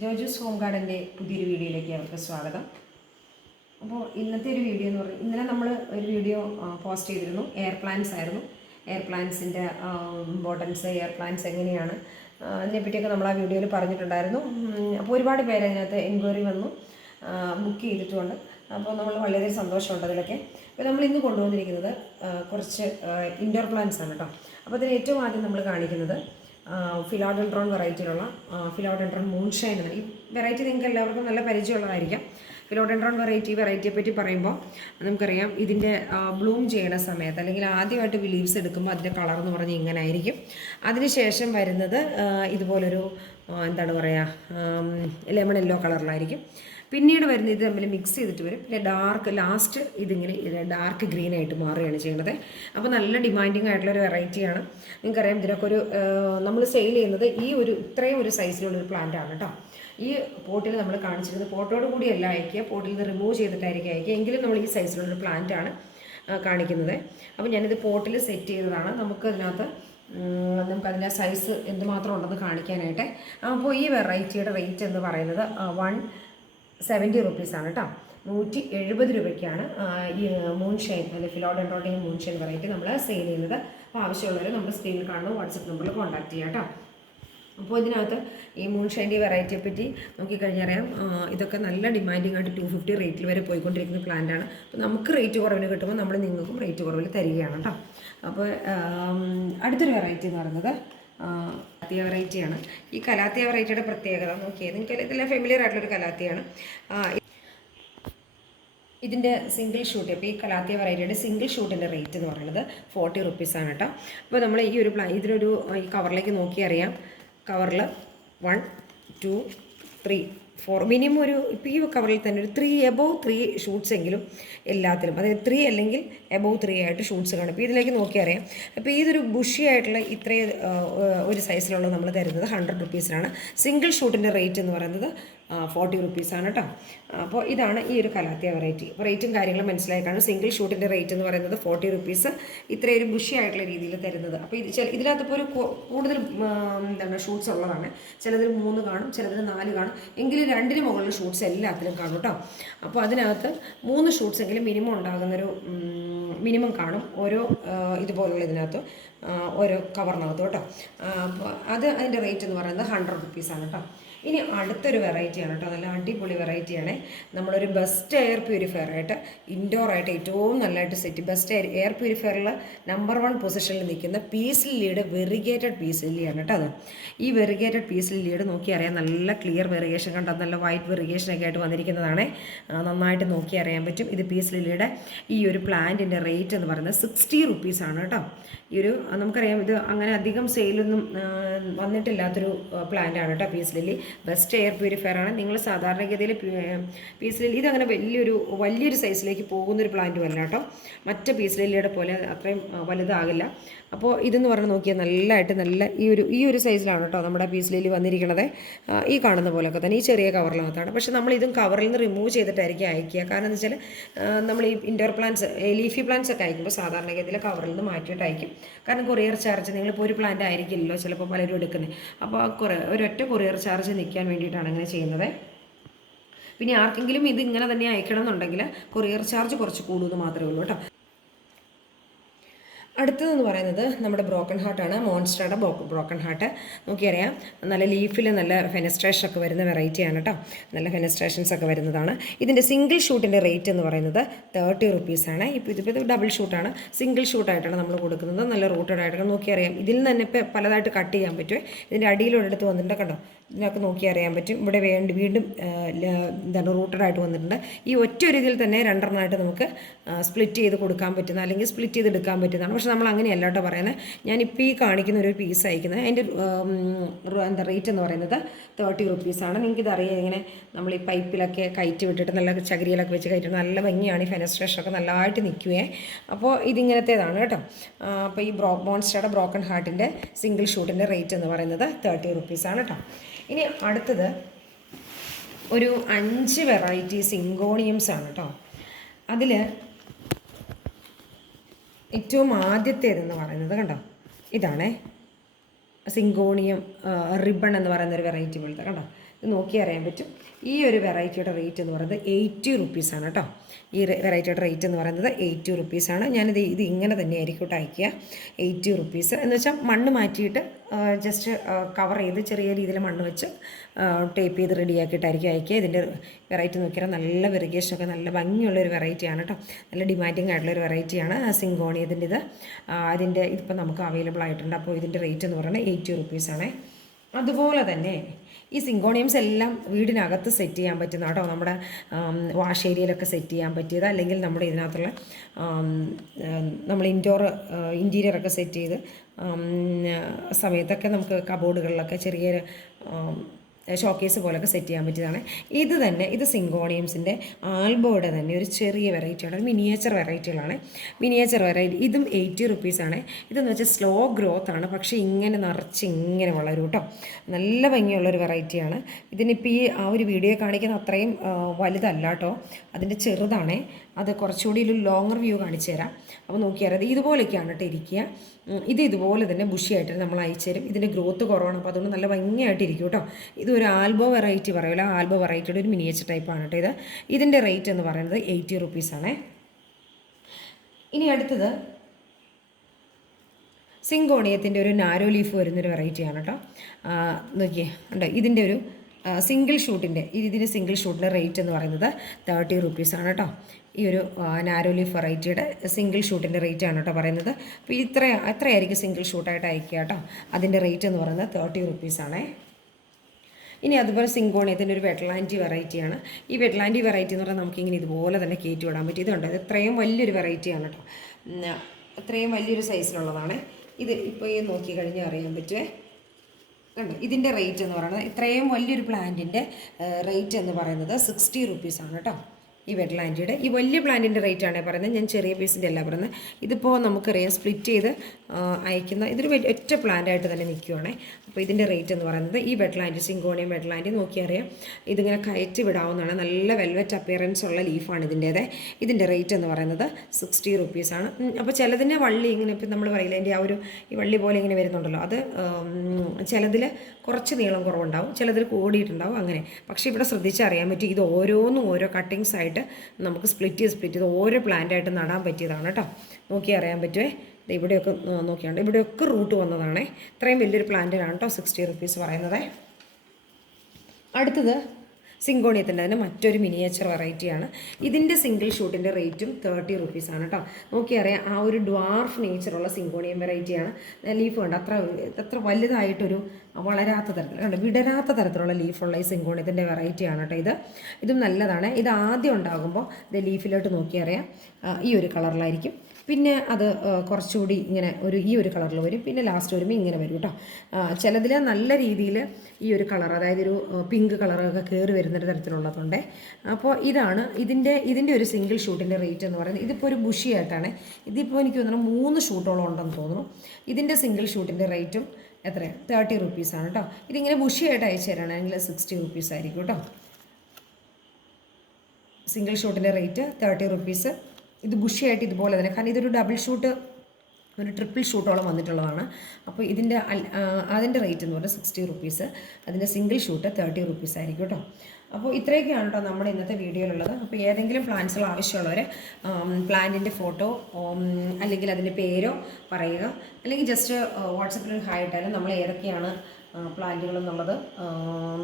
ജോജൂസ് home ഗാർഡൻ്റെ പുതിയൊരു വീഡിയോയിലേക്ക് അവർക്ക് സ്വാഗതം. അപ്പോൾ ഇന്നത്തെ ഒരു വീഡിയോ എന്ന് പറഞ്ഞാൽ ഇന്നലെ നമ്മൾ ഒരു വീഡിയോ പോസ്റ്റ് ചെയ്തിരുന്നു. എയർ പ്ലാന്റ്സ് ആയിരുന്നു. എയർ പ്ലാന്റ്സിൻ്റെ ഇമ്പോർട്ടൻസ്, എയർ പ്ലാന്റ്സ് എങ്ങനെയാണ് അതിനെപ്പറ്റിയൊക്കെ നമ്മൾ ആ വീഡിയോയിൽ പറഞ്ഞിട്ടുണ്ടായിരുന്നു. അപ്പോൾ ഒരുപാട് പേര് അതിനകത്ത് എൻക്വയറി വന്നു, ബുക്ക് ചെയ്തിട്ടുമുണ്ട്. അപ്പോൾ നമ്മൾ വളരെ സന്തോഷമുണ്ട് അതിലൊക്കെ. അപ്പോൾ നമ്മൾ ഇന്ന് കൊണ്ടുവന്നിരിക്കുന്നത് കുറച്ച് ഇൻഡോർ പ്ലാന്റ്സ് ആണ് കേട്ടോ. അപ്പോൾ അതിന് ഏറ്റവും ആദ്യം നമ്മൾ കാണിക്കുന്നത് ഫിലോഡെൻഡ്രോൺ വെറൈറ്റിയിലുള്ള ഫിലോഡെൻഡ്രോൺ മൂൺഷൈൻ എന്ന ഈ വെറൈറ്റി നിങ്ങൾക്ക് എല്ലാവർക്കും നല്ല പരിചയമുള്ളതായിരിക്കാം. ഫിലോഡെൻഡ്രോൺ വെറൈറ്റിയെ പറ്റി പറയുമ്പോൾ നമുക്കറിയാം, ഇതിൻ്റെ ബ്ലൂം ചെയ്യുന്ന സമയത്ത് അല്ലെങ്കിൽ ആദ്യമായിട്ട് ലീവ്സ് എടുക്കുമ്പോൾ അതിൻ്റെ കളർ എന്ന് പറഞ്ഞാൽ ഇങ്ങനെ ആയിരിക്കും. അതിനുശേഷം വരുന്നത് ഇതുപോലൊരു എന്താണ് പറയുക, ലെമൺ യെല്ലോ കളറിലായിരിക്കും. പിന്നീട് വരുന്ന ഇത് തമ്മിൽ മിക്സ് ചെയ്തിട്ട് വരും. പിന്നെ ലാസ്റ്റ് ഇതിങ്ങനെ ഡാർക്ക് ഗ്രീൻ ആയിട്ട് മാറുകയാണ് ചെയ്യുന്നത്. അപ്പോൾ നല്ല ഡിമാൻഡിങ് ആയിട്ടുള്ളൊരു വെറൈറ്റിയാണ്. നിങ്ങൾക്കറിയാം, ഇതിനൊക്കെ ഒരു നമ്മൾ സെയിൽ ചെയ്യുന്നത് ഇത്രയും ഒരു സൈസിലുള്ളൊരു പ്ലാന്റ് ആണ് കേട്ടോ. ഈ പോട്ടിൽ നമ്മൾ കാണിച്ചിരുന്നത് പോട്ടോട് കൂടിയല്ല അയക്കുക, പോട്ടിൽ നിന്ന് റിമൂവ് ചെയ്തിട്ടായിരിക്കും അയക്കുക. എങ്കിലും നമ്മൾ ഈ സൈസിലുള്ളൊരു പ്ലാന്റാണ് കാണിക്കുന്നത്. അപ്പോൾ ഞാനിത് പോട്ടിൽ സെറ്റ് ചെയ്തതാണ്. നമുക്കതിൻ്റെ സൈസ് എന്തുമാത്രം ഉണ്ടെന്ന് കാണിക്കാനായിട്ട്. അപ്പോൾ ഈ വെറൈറ്റിയുടെ റേറ്റ് എന്ന് പറയുന്നത് 170 റുപ്പീസാണ് കേട്ടോ. 170 രൂപയ്ക്കാണ് ഈ മൂൺഷൈൻ അല്ലെങ്കിൽ ഫിലോഡെൻഡ്രോണിൻ്റെ മൂൺഷൈൻ വെറൈറ്റി നമ്മൾ സെയിൽ ചെയ്യുന്നത്. അപ്പോൾ ആവശ്യമുള്ളവർ നമ്മൾ സ്ക്രീനിൽ കാണുന്ന വാട്സപ്പ് നമ്പറിൽ കോൺടാക്ട് ചെയ്യാം കേട്ടോ. അപ്പോൾ ഇതിനകത്ത് ഈ മൂൺഷൈൻ്റെ വെറൈറ്റിയെ പറ്റി നോക്കിക്കഴിഞ്ഞാൽ അറിയാം, ഇതൊക്കെ നല്ല ഡിമാൻഡിങ് ആയിട്ട് 250 റേറ്റിൽ വരെ പോയിക്കൊണ്ടിരിക്കുന്ന പ്ലാന്റാണ്. അപ്പോൾ നമുക്ക് റേറ്റ് കുറവിന് കിട്ടുമ്പോൾ നമ്മൾ നിങ്ങൾക്കും റേറ്റ് കുറവിൽ തരികയാണ് കേട്ടോ. അപ്പോൾ അടുത്തൊരു വെറൈറ്റി എന്ന് പറയുന്നത് കലാത്തിയ വെറൈറ്റിയാണ്. ഈ കലാത്തിയ വെറൈറ്റിയുടെ പ്രത്യേകത നോക്കിയത്, എനിക്ക് ഇതെല്ലാം ഫെമിലിയർ ആയിട്ടുള്ളൊരു കലാത്തിയാണ്. ഇതിൻ്റെ സിംഗിൾ ഷൂട്ട്, ഇപ്പോൾ ഈ കലാത്തിയ വെറൈറ്റിയുടെ സിംഗിൾ ഷൂട്ടിൻ്റെ റേറ്റ് എന്ന് പറയുന്നത് 40 റുപ്പീസാണ് കേട്ടോ. അപ്പോൾ നമ്മൾ ഇതിനൊരു ഈ കവറിലേക്ക് നോക്കി അറിയാം, കവറിൽ 1 2 3 4 മിനിമം ഇപ്പോൾ ഈ കവറിൽ തന്നെ ഒരു 3 എബോവ് 3 ഷൂട്ട്സ് എങ്കിലും എല്ലാത്തിലും, അതായത് 3 അല്ലെങ്കിൽ എബോവ് 3 ആയിട്ട് ഷൂട്ട്സ് കാണും. ഇപ്പോൾ ഇതിലേക്ക് നോക്കി അറിയാം. അപ്പോൾ ഇതൊരു ബുഷി ആയിട്ടുള്ള ഇത്രയും ഒരു സൈസിലുള്ള നമ്മൾ തരുന്നത് 100 റുപ്പീസിനാണ്. സിംഗിൾ ഷൂട്ടിൻ്റെ റേറ്റ് എന്ന് പറയുന്നത് 40 റുപ്പീസാണ് കേട്ടോ. അപ്പോൾ ഇതാണ് ഈ ഒരു കലാത്തിയ വെറൈറ്റി. അപ്പോൾ റേറ്റും കാര്യങ്ങളും മനസ്സിലായി കാണും. സിംഗിൾ ഷൂട്ടിൻ്റെ റേറ്റ് എന്ന് പറയുന്നത് 40 റുപ്പീസ്, ഇത്രയും ഒരു ബുഷി ആയിട്ടുള്ള രീതിയിൽ തരുന്നത്. അപ്പോൾ ഇതിനകത്തിപ്പോൾ ഒരു കൂടുതൽ ഷൂട്ട്സ് ഉള്ളതാണ്. ചിലതിൽ 3 കാണും, ചിലതിൽ 4 കാണും, എങ്കിലും 2-ന് മുകളിൽ ഷൂട്ട്സ് എല്ലാത്തിലും കാണും കേട്ടോ. അപ്പോൾ അതിനകത്ത് 3 ഷൂട്ട്സ് എങ്കിലും മിനിമം ഉണ്ടാകുന്നൊരു മിനിമം കാണും ഓരോ ഇതുപോലുള്ള ഇതിനകത്ത് ഓരോ കവറിനകത്ത് കേട്ടോ. അപ്പോൾ അതിൻ്റെ റേറ്റ് എന്ന് പറയുന്നത് 100 റുപ്പീസാണ് കേട്ടോ. ഇനി അടുത്തൊരു വെറൈറ്റിയാണ് കേട്ടോ, നല്ല അടിപൊളി വെറൈറ്റിയാണ്. നമ്മളൊരു ബെസ്റ്റ് എയർ പ്യൂരിഫയർ ആയിട്ട് ഇൻഡോറായിട്ട് ഏറ്റവും നല്ലതായിട്ട് ബെസ്റ്റ് എയർ പ്യൂരിഫയറിൽ നമ്പർ 1 പൊസിഷനിൽ നിൽക്കുന്ന പീസ് ലില്ലിയുടെ വെറിഗേറ്റഡ് പീസ് ലില്ലിയാണ് കേട്ടോ. അത് ഈ വെറിഗേറ്റഡ് പീസ് ലില്ലിയുടെ നോക്കി അറിയാം, നല്ല ക്ലിയർ വെറിഗേഷൻ കണ്ടോ, നല്ല വൈറ്റ് വെറിഗേഷനൊക്കെ ആയിട്ട് വന്നിരിക്കുന്നതാണ്. നന്നായിട്ട് നോക്കി അറിയാൻ പറ്റും. ഇത് പീസ് ലില്ലിയുടെ ഈ ഒരു പ്ലാന്റിൻ്റെ റേറ്റ് എന്ന് പറയുന്നത് 60 റുപ്പീസാണ് കേട്ടോ. നമുക്കറിയാം, ഇത് അങ്ങനെ അധികം സെയിലൊന്നും വന്നിട്ടില്ലാത്തൊരു പ്ലാന്റാണ് കേട്ടോ peace lily. Best air purifier ആണ്. നിങ്ങൾ സാധാരണഗതിയിൽ പീസ് ലില്ലി ഇതങ്ങനെ വലിയൊരു സൈസിലേക്ക് പോകുന്നൊരു പ്ലാന്റും അല്ല കേട്ടോ. മറ്റ് പീസ് ലില്ലിയുടെ പോലെ അത്രയും വലുതാകില്ല. അപ്പോൾ ഇതെന്ന് പറഞ്ഞ് നോക്കിയാൽ നല്ല ഈ ഒരു സൈസിലാണ് കേട്ടോ നമ്മുടെ പീസ് ലില്ലി വന്നിരിക്കുന്നത്. ഈ കാണുന്ന പോലെയൊക്കെ തന്നെ ഈ ചെറിയ കവറിനകത്താണ്. പക്ഷേ നമ്മളിതും കവറിൽ നിന്ന് റിമൂവ് ചെയ്തിട്ടായിരിക്കും അയക്കുക. കാരണം എന്താ വെച്ചാൽ നമ്മൾ ഈ ഇൻഡോർ പ്ലാന്റ്സ്, ലീഫി പ്ലാന്റ്സ് ഒക്കെ അയക്കുമ്പോൾ സാധാരണഗതിയിൽ കവറിൽ നിന്ന് മാറ്റിയിട്ട് അയക്കും. കാരണം കൊറിയർ ചാർജ്, നിങ്ങളിപ്പോൾ ഒരു പ്ലാന്റ് ആയിരിക്കില്ലല്ലോ ചിലപ്പോൾ പലരും എടുക്കുന്നത്. അപ്പോൾ ഒരൊറ്റ കൊറിയർ ചാർജ് നിൽക്കാൻ വേണ്ടിയിട്ടാണ് അങ്ങനെ ചെയ്യുന്നത്. പിന്നെ ആർക്കെങ്കിലും ഇത് ഇങ്ങനെ തന്നെ അയക്കണം എന്നുണ്ടെങ്കിൽ കൊറിയർ ചാർജ് കുറച്ച് കൂടുമെന്ന് മാത്രമേ ഉള്ളൂ കേട്ടോ. അടുത്തതെന്ന് പറയുന്നത് നമ്മുടെ ബ്രോക്കൺ ഹാർട്ടാണ്. മോൺസ്റ്ററുടെ ബ്രോക്കൺ ഹാർട്ട് നോക്കിയറിയാം, നല്ല ലീഫിൽ നല്ല ഫെനസ്ട്രേഷൻ ഒക്കെ വരുന്ന വെറൈറ്റിയാണ് കേട്ടോ. നല്ല ഫെനസ്ട്രേഷൻസ് ഒക്കെ വരുന്നതാണ്. ഇതിൻ്റെ സിംഗിൾ ഷൂട്ടിൻ്റെ റേറ്റ് എന്ന് പറയുന്നത് 30 റുപ്പീസാണ്. ഇതിപ്പോൾ ഡബിൾ ഷൂട്ടാണ്, സിംഗിൾ ഷൂട്ടായിട്ടാണ് നമ്മൾ കൊടുക്കുന്നത്. നല്ല റൂട്ടഡ് ആയിട്ടാണ്. നോക്കിയറിയാം, ഇതിൽ നിന്ന് തന്നെ ഇപ്പോൾ പലതായിട്ട് കട്ട് ചെയ്യാൻ പറ്റുമേ. ഇതിൻ്റെ അടിയിലൊരിടത്ത് വന്നിട്ടുണ്ട് കണ്ടോ, ഇതിനൊക്കെ നോക്കി അറിയാൻ പറ്റും. ഇവിടെ വീണ്ടും റൂട്ടഡായിട്ട് വന്നിട്ടുണ്ട്. ഈ ഒറ്റ ഒരു ഇതിൽ തന്നെ 2 നമുക്ക് സ്പ്ലിറ്റ് ചെയ്ത് കൊടുക്കാൻ പറ്റുന്ന, അല്ലെങ്കിൽ സ്പ്ലിറ്റ് ചെയ്തെടുക്കാൻ പറ്റുന്നതാണ്. പക്ഷെ നമ്മൾ അങ്ങനെയല്ല കേട്ടോ പറയുന്നത്. ഞാനിപ്പോൾ ഈ കാണിക്കുന്ന ഒരു പീസ് അയക്കുന്നത് അതിൻ്റെ റേറ്റ് എന്ന് പറയുന്നത് 30 റുപ്പീസാണ്. നിങ്ങൾക്കിത് അറിയാം, ഇങ്ങനെ നമ്മൾ ഈ പൈപ്പിലൊക്കെ കയറ്റി വിട്ടിട്ട് നല്ല ചകിരിയിലൊക്കെ വെച്ച് കയറ്റിട്ട് നല്ല ഭംഗിയാണ്. ഈ ഫെനസ്ട്രേഷനൊക്കെ നല്ലതായിട്ട് നിൽക്കുകയെ. അപ്പോൾ ഇതിങ്ങനത്തേതാണ് കേട്ടോ. അപ്പോൾ ഈ മോൺസ്റ്ററുടെ ബ്രോക്കൺ ഹാർട്ടിൻ്റെ സിംഗിൾ ഷൂട്ടിൻ്റെ റേറ്റ് എന്ന് പറയുന്നത് 30 റുപ്പീസാണ് കേട്ടോ. ഇനി അടുത്തത് ഒരു 5 വെറൈറ്റി സിങ്കോണിയംസ് ആണ് കേട്ടോ. അതിൽ ഏറ്റവും ആദ്യത്തേതെന്ന് പറയുന്നത് കണ്ടോ, ഇതാണേ സിങ്കോണിയം റിബൺ എന്ന് പറയുന്ന ഒരു വെറൈറ്റി പോലത്തെ കണ്ടോ. ഇത് നോക്കി അറിയാൻ പറ്റും. ഈ ഒരു വെറൈറ്റിയുടെ റേറ്റ് എന്ന് പറയുന്നത് 80 റുപ്പീസാണ് കേട്ടോ. ഈ വെറൈറ്റിയുടെ റേറ്റ് എന്ന് പറയുന്നത് 80 റുപ്പീസാണ്. ഇത് ഇങ്ങനെ തന്നെ ആയിരിക്കും അയക്കുക. 80 റുപ്പീസ് എന്ന് വെച്ചാൽ മണ്ണ് മാറ്റിയിട്ട് ജസ്റ്റ് കവർ ചെയ്ത് ചെറിയ രീതിയിൽ മണ്ണ് വെച്ച് ടേപ്പ് ചെയ്ത് റെഡിയാക്കിയിട്ടായിരിക്കും അയക്കുക. ഇതിൻ്റെ വെറൈറ്റി നോക്കിയാൽ നല്ല വെറിഗേഷനൊക്കെ നല്ല ഭംഗിയുള്ളൊരു വെറൈറ്റിയാണ് കേട്ടോ. നല്ല ഡിമാൻഡിങ് ആയിട്ടുള്ളൊരു വെറൈറ്റിയാണ് സിങ്കോണിയത്തിൻ്റെ ഇത്. ഇതിപ്പോൾ നമുക്ക് അവൈലബിൾ ആയിട്ടുണ്ട്. അപ്പോൾ ഇതിൻ്റെ റേറ്റ് എന്ന് പറയുന്നത് 80 റുപ്പീസാണ്. അതുപോലെ തന്നെ ഈ സിങ്കോണിയംസ് എല്ലാം വീടിനകത്ത് സെറ്റ് ചെയ്യാൻ പറ്റുന്ന കേട്ടോ. നമ്മുടെ വാഷ് ഏരിയയിലൊക്കെ സെറ്റ് ചെയ്യാൻ പറ്റിയത്, അല്ലെങ്കിൽ നമ്മുടെ ഇതിനകത്തുള്ള നമ്മൾ ഇൻറ്റീരിയറൊക്കെ സെറ്റ് ചെയ്ത് സമയത്തൊക്കെ നമുക്ക് കബോർഡുകളിലൊക്കെ ചെറിയ ഷോക്കേസ് പോലൊക്കെ സെറ്റ് ചെയ്യാൻ പറ്റിയതാണ്. ഇത് സിങ്കോണിയംസിൻ്റെ ആൽബോയുടെ തന്നെ ഒരു ചെറിയ വെറൈറ്റിയാണ്. മിനിയേച്ചർ വെറൈറ്റികളാണ്. മിനിയേച്ചർ വെറൈറ്റി ഇതും 80 റുപ്പീസാണ്. ഇതെന്ന് വെച്ചാൽ സ്ലോ ഗ്രോത്ത് ആണ്, പക്ഷേ ഇങ്ങനെ നിറച്ച് ഇങ്ങനെ വളരും കേട്ടോ. നല്ല ഭംഗിയുള്ളൊരു വെറൈറ്റിയാണ്. ഇതിനിപ്പോൾ ആ ഒരു വീഡിയോ കാണിക്കുന്ന അത്രയും വലുതല്ല കേട്ടോ, അതിൻ്റെ ചെറുതാണേ. അത് കുറച്ചുകൂടി ഒരു ലോങ്ങർ വ്യൂ കാണിച്ചു തരാം. അപ്പോൾ നോക്കിയാൽ ഇതുപോലെയൊക്കെയാണ് കേട്ടോ ഇരിക്കുക. ഇതുപോലെ തന്നെ ബുഷിയായിട്ട് നമ്മൾ അയച്ചു തരും. ഇതിൻ്റെ ഗ്രോത്ത് കുറവാണ്, അപ്പോൾ അതുകൊണ്ട് നല്ല ഭംഗിയായിട്ട് ഇരിക്കും കേട്ടോ. ഇതൊരു ആൽബോ വെറൈറ്റി പറയുമല്ലോ, ആൽബോ വെറൈറ്റിയുടെ ഒരു മിനിയേച്ചർ ടൈപ്പാണ് കേട്ടോ. ഇതിൻ്റെ റേറ്റ് എന്ന് പറയുന്നത് 80 റുപ്പീസാണ്. ഇനി അടുത്തത് സിങ്കോണിയത്തിൻ്റെ ഒരു നാരോ ലീഫ് വരുന്നൊരു വെറൈറ്റിയാണ് കേട്ടോ. നോക്കിയേ ഉണ്ടോ, ഇതിൻ്റെ ഒരു സിംഗിൾ ഷൂട്ടിൻ്റെ റേറ്റ് എന്ന് പറയുന്നത് 30 റുപ്പീസാണ് കേട്ടോ. ഈ ഒരു നാരോ ലീഫ് വെറൈറ്റിയുടെ സിംഗിൾ ഷൂട്ടിൻ്റെ റേറ്റ് ആണ് കേട്ടോ പറയുന്നത്. അപ്പോൾ എത്രയായിരിക്കും സിംഗിൾ ഷൂട്ടായിട്ട് അയക്കുക കേട്ടോ. അതിൻ്റെ റേറ്റ് എന്ന് പറയുന്നത് 30 റുപ്പീസാണേ. ഇനി അതുപോലെ സിങ്കോണിയത്തിൻ്റെ ഒരു വെറ്റ്ലാൻഡി വെറൈറ്റിയാണ്. ഈ വെറ്റ്ലാൻഡി വെറൈറ്റി എന്ന് പറഞ്ഞാൽ നമുക്കിങ്ങനെ ഇതുപോലെ തന്നെ കയറ്റി വിടാൻ പറ്റും. ഇതുണ്ട്, ഇത് ഇത്രയും വലിയൊരു വെറൈറ്റിയാണ് കേട്ടോ. ഇത്രയും വലിയൊരു സൈസിലുള്ളതാണ്. ഇത് ഇപ്പോൾ ഈ നോക്കി കഴിഞ്ഞാൽ അറിയാൻ പറ്റുമേ. കണ്ടോ, ഇതിൻ്റെ റേറ്റ് എന്ന് പറയുന്നത് ഇത്രയും വലിയൊരു പ്ലാന്റിൻ്റെ റേറ്റ് എന്ന് പറയുന്നത് 60 റുപ്പീസാണ് കേട്ടോ. ഈ വെറ്റ്ലാൻഡിയുടെ ഈ വലിയ പ്ലാന്റിൻ്റെ റേറ്റാണ് പറയുന്നത്. ഞാൻ ചെറിയ പീസിൻ്റെ അല്ല പറയുന്നത്. ഇതിപ്പോൾ നമുക്കറിയാം സ്പ്ലിറ്റ് ചെയ്ത് അയക്കുന്ന ഇതൊരു ഒറ്റ പ്ലാന്റായിട്ട് തന്നെ നിൽക്കുവാണേ. അപ്പോൾ ഇതിൻ്റെ റേറ്റ് എന്ന് പറയുന്നത് ഈ സിങ്കോണിയം വെറ്റ്ലാൻഡ് നോക്കിയറിയാം, ഇതിങ്ങനെ കയറ്റി വിടാവുന്നതാണ്. നല്ല വെൽവെറ്റ് അപ്പിയറൻസ് ഉള്ള ലീഫാണ് ഇതിൻ്റെ റേറ്റ് എന്ന് പറയുന്നത് 60 റുപ്പീസാണ്. അപ്പോൾ ചിലതിൻ്റെ വള്ളി ഇങ്ങനെ ഇപ്പം നമ്മൾ പറയില്ല, അതിൻ്റെ ഈ വള്ളി പോലെ ഇങ്ങനെ വരുന്നുണ്ടല്ലോ, അത് ചിലതിൽ കുറച്ച് നീളം കുറവുണ്ടാവും, ചിലതിൽ കൂടിയിട്ടുണ്ടാവും അങ്ങനെ. പക്ഷേ ഇവിടെ ശ്രദ്ധിച്ചറിയാൻ പറ്റും, ഇത് ഓരോന്നും ഓരോ കട്ടിങ്സ് ആയിട്ട് നമുക്ക് സ്പ്ലിറ്റ് ചെയ്ത് ഓരോ പ്ലാന്റായിട്ട് നടാൻ പറ്റിയതാണ് കേട്ടോ. നോക്കി അറിയാൻ പറ്റുമേ. ഇവിടെയൊക്കെ നോക്കിയാണ്ട് ഇവിടെയൊക്കെ റൂട്ട് വന്നതാണേ. ഇത്രയും വലിയൊരു പ്ലാന്റിനാണ് കേട്ടോ 60 റുപ്പീസ് പറയുന്നത്. അടുത്തത് സിങ്കോണിയത്തിൻ്റെ തന്നെ മറ്റൊരു മിനിയേച്ചർ വെറൈറ്റിയാണ്. ഇതിൻ്റെ സിംഗിൾ ഷൂട്ടിൻ്റെ റേറ്റും 30 റുപ്പീസാണ് കേട്ടോ. നോക്കിയറിയാം, ആ ഒരു ഡ്വാർഫ് നേച്ചറുള്ള സിങ്കോണിയം വെറൈറ്റിയാണ്. ലീഫ് കണ്ട് അത്ര വലുതായിട്ടൊരു വളരാത്ത തരത്തിൽ കണ്ട് വിടരാത്ത തരത്തിലുള്ള ലീഫുള്ള ഈ സിങ്കോണിയത്തിൻ്റെ വെറൈറ്റിയാണ് കേട്ടോ. ഇതും നല്ലതാണ്. ഇത് ആദ്യം ഉണ്ടാകുമ്പോൾ ഇത് ലീഫിലോട്ട് നോക്കിയറിയാം ഈ ഒരു കളറിലായിരിക്കും. പിന്നെ അത് കുറച്ചുകൂടി ഇങ്ങനെ ഈ ഒരു കളറിൽ വരും. പിന്നെ ലാസ്റ്റ് വരുമ്പോൾ ഇങ്ങനെ വരും കേട്ടോ. ചിലതിൽ നല്ല രീതിയിൽ ഈ ഒരു കളർ, അതായത് ഒരു പിങ്ക് കളറൊക്കെ കയറി വരുന്നൊരു തരത്തിലുള്ളതുണ്ട്. അപ്പോൾ ഇതിൻ്റെ ഒരു സിംഗിൾ ഷൂട്ടിൻ്റെ റേറ്റ് എന്ന് പറയുന്നത് ഇതിപ്പോൾ ഒരു ബുഷിയായിട്ടാണ്. ഇതിപ്പോൾ എനിക്ക് തോന്നുന്നു 3 ഷൂട്ടോളം ഉണ്ടെന്ന് തോന്നുന്നു. ഇതിൻ്റെ സിംഗിൾ ഷൂട്ടിൻ്റെ റേറ്റും 30 റുപ്പീസാണ് കേട്ടോ. ഇതിങ്ങനെ ബുഷിയായിട്ട് അയച്ചു തരാണെങ്കിൽ 60 റുപ്പീസ് ആയിരിക്കും കേട്ടോ. സിംഗിൾ ഷൂട്ടിൻ്റെ റേറ്റ് 30 റുപ്പീസ്. ഇത് ബുഷിയായിട്ട് ഇതുപോലെ തന്നെ, കാരണം ഇതൊരു ഡബിൾ ഷൂട്ട്, ഒരു ട്രിപ്പിൾ ഷൂട്ടോളം വന്നിട്ടുള്ളതാണ്. അപ്പോൾ അതിൻ്റെ റേറ്റ് എന്ന് പറഞ്ഞാൽ 60 റുപ്പീസ്. അതിൻ്റെ സിംഗിൾ ഷൂട്ട് 30 റുപ്പീസ് ആയിരിക്കും കേട്ടോ. അപ്പോൾ ഇത്രയൊക്കെയാണ് കേട്ടോ നമ്മുടെ ഇന്നത്തെ വീഡിയോയിലുള്ളത്. അപ്പോൾ ഏതെങ്കിലും പ്ലാന്റ്സുകൾ ആവശ്യമുള്ളവർ പ്ലാന്റിൻ്റെ ഫോട്ടോ അല്ലെങ്കിൽ അതിൻ്റെ പേരോ പറയുക, അല്ലെങ്കിൽ ജസ്റ്റ് വാട്സപ്പിൽ ഹായ് ഇട്ടാലും നമ്മൾ ഏതൊക്കെയാണ് പ്ലാന്റുകൾ എന്നുള്ളത്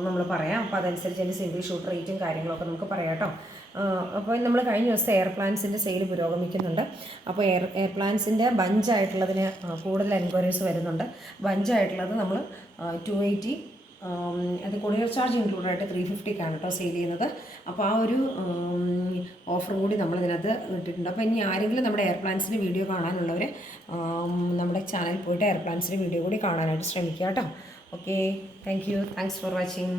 നമ്മൾ പറയാം. അപ്പോൾ അതനുസരിച്ച് അതിൻ്റെ സിംഗിൾ ഷൂട്ട് റേറ്റും കാര്യങ്ങളൊക്കെ നമുക്ക് പറയാം കേട്ടോ. അപ്പോൾ നമ്മൾ കഴിഞ്ഞ ദിവസം എയർ പ്ലാന്റ്സിൻ്റെ സെയിൽ പുരോഗമിക്കുന്നുണ്ട്. അപ്പോൾ എയർ പ്ലാന്റ്സിൻ്റെ ബഞ്ചായിട്ടുള്ളതിന് കൂടുതൽ എൻക്വയറീസ് വരുന്നുണ്ട്. ബഞ്ചായിട്ടുള്ളത് നമ്മൾ 280, അത് കൊറിയർ ചാർജ് ഇൻക്ലൂഡായിട്ട് 350ക്കാണ് കേട്ടോ സെയിൽ ചെയ്യുന്നത്. അപ്പോൾ ആ ഒരു ഓഫറും കൂടി നമ്മളിതിനകത്ത് ഇട്ടിട്ടുണ്ട്. അപ്പോൾ ഇനി ആരെങ്കിലും നമ്മുടെ എയർ പ്ലാന്റ്സിൻ്റെ വീഡിയോ കാണാനുള്ളവർ നമ്മുടെ ചാനൽ പോയിട്ട് എയർ പ്ലാന്റ്സിൻ്റെ വീഡിയോ കൂടി കാണാനായിട്ട് ശ്രമിക്കുക കേട്ടോ. Okay, thank you. Thanks for watching.